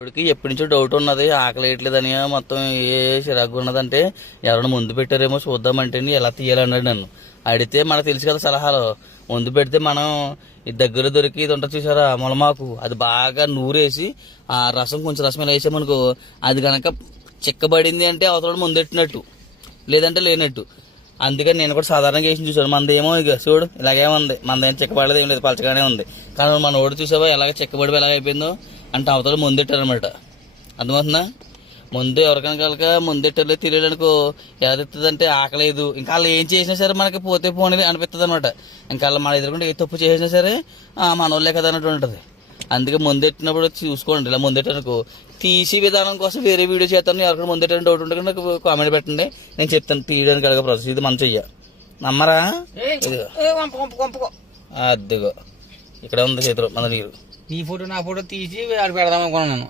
ఇప్పటికి ఎప్పటి నుంచో డౌట్ ఉన్నది, ఆకలి వేయట్లేదని మొత్తం ఏ చిరాకు ఉన్నదంటే ఎవరైనా ముందు పెట్టారేమో చూద్దామంటే ఎలా తీయాలన్నాడు నన్ను. అడిగితే మనకు తెలుసు కదా సలహాలు. ముందు పెడితే మనం ఈ దగ్గర దొరికి ఇది ఉంటుంది చూసారా మొలమాకు, అది బాగా నూరేసి ఆ రసం కొంచెం రసం ఇలా వేసామనుకో, అది కనుక చిక్కబడింది అంటే అవతల ముందెట్టినట్టు, లేదంటే లేనట్టు. అందుకని నేను కూడా సాధారణంగా వేసి చూసాను. మనదేమో ఇక చూడు ఇలాగే ఉంది, మనదేమో చిక్కబడలేదు ఏం లేదు, పలచగానే ఉంది. కానీ మన ఓడి చూసావా ఎలాగ చిక్కబడి ఎలాగ అయిపోయిందో అంటే అవతల ముందెట్టారనమాట. అర్థమవుతుందా? ముందు ఎవరికైనా కనుక ముందెట్టర్లే తెలియడానికో ఎవరెత్తుందంటే ఆకలేదు, ఇంకా వాళ్ళు ఏం చేసినా సరే మనకి పోతే పోనీ అనిపిస్తుంది అనమాట. ఇంకా వాళ్ళు మన ఎదురుకుంటే ఏ తప్పు చేసినా సరే మన వాళ్ళే కదా అన్నట్టు ఉంటుంది. అందుకే ముందెట్టినప్పుడు చూసుకోండి. ఇలా ముందెట్టనుకో తీసి విధానం కోసం వేరే వీడియో చేస్తాను. ఎవరికైనా ముందెట్టని డౌట్ ఉంటే నాకు కామెంట్ పెట్టండి, నేను చెప్తాను తీయడానికి అలాగే ప్రాసెస్. ఇది మనం చెయ్య నమ్మరా? అదిగో ఇక్కడ ఉంది చేతిలో మన నీరు. నీ ఫోటో నా ఫోటో తీసి ఆడ పెడదాం అనుకున్నాను నేను.